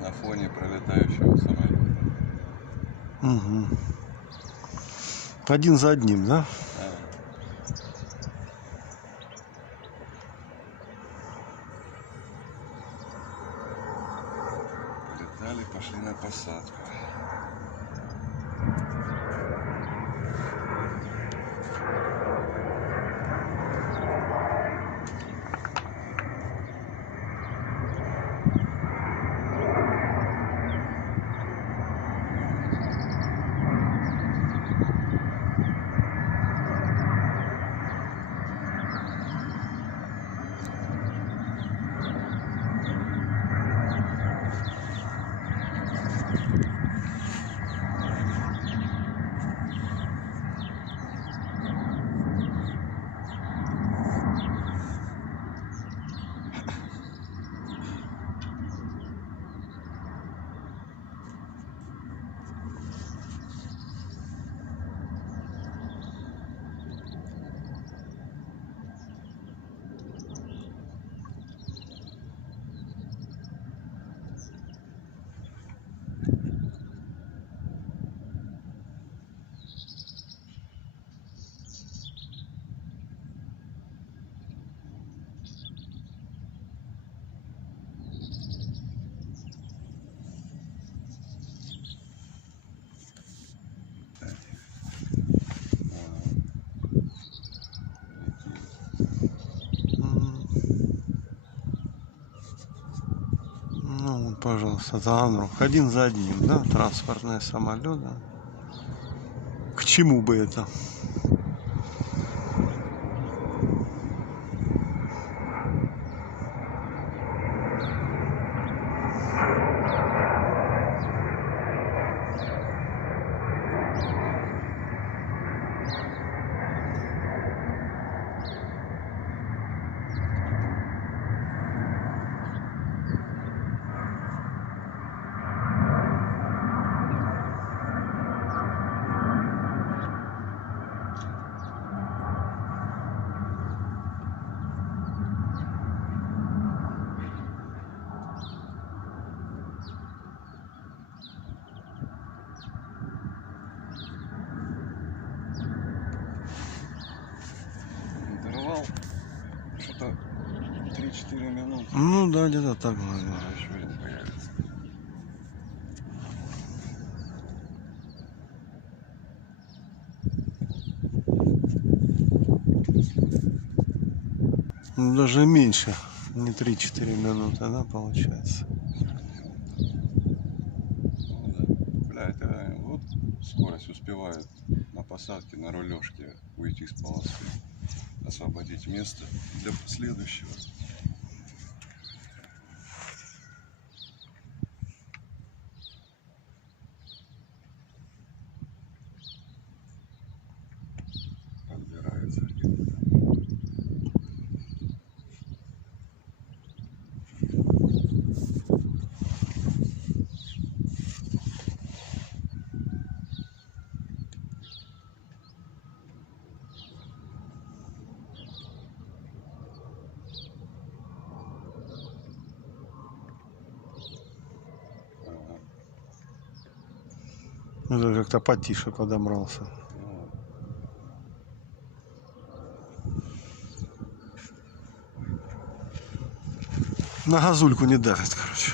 На фоне пролетающего самолета. Угу. Один за одним, да? Летали, пошли на посадку. Ну, пожалуйста, Таганрог. Один за одним, да? Транспортные самолеты. К чему бы это? Интервал что-то 3-4 минуты. Ну да, где-то так, наверное. Еще один появится. Ну, даже меньше. Не 3-4 минуты, да, получается. Ну да. Бля, это вот скорость успевает на посадке, на рулежке уйти с полосы, освободить место для следующего. Подбирается где-то. Ну, даже как-то потише подобрался. Ну, На газульку не давит, короче.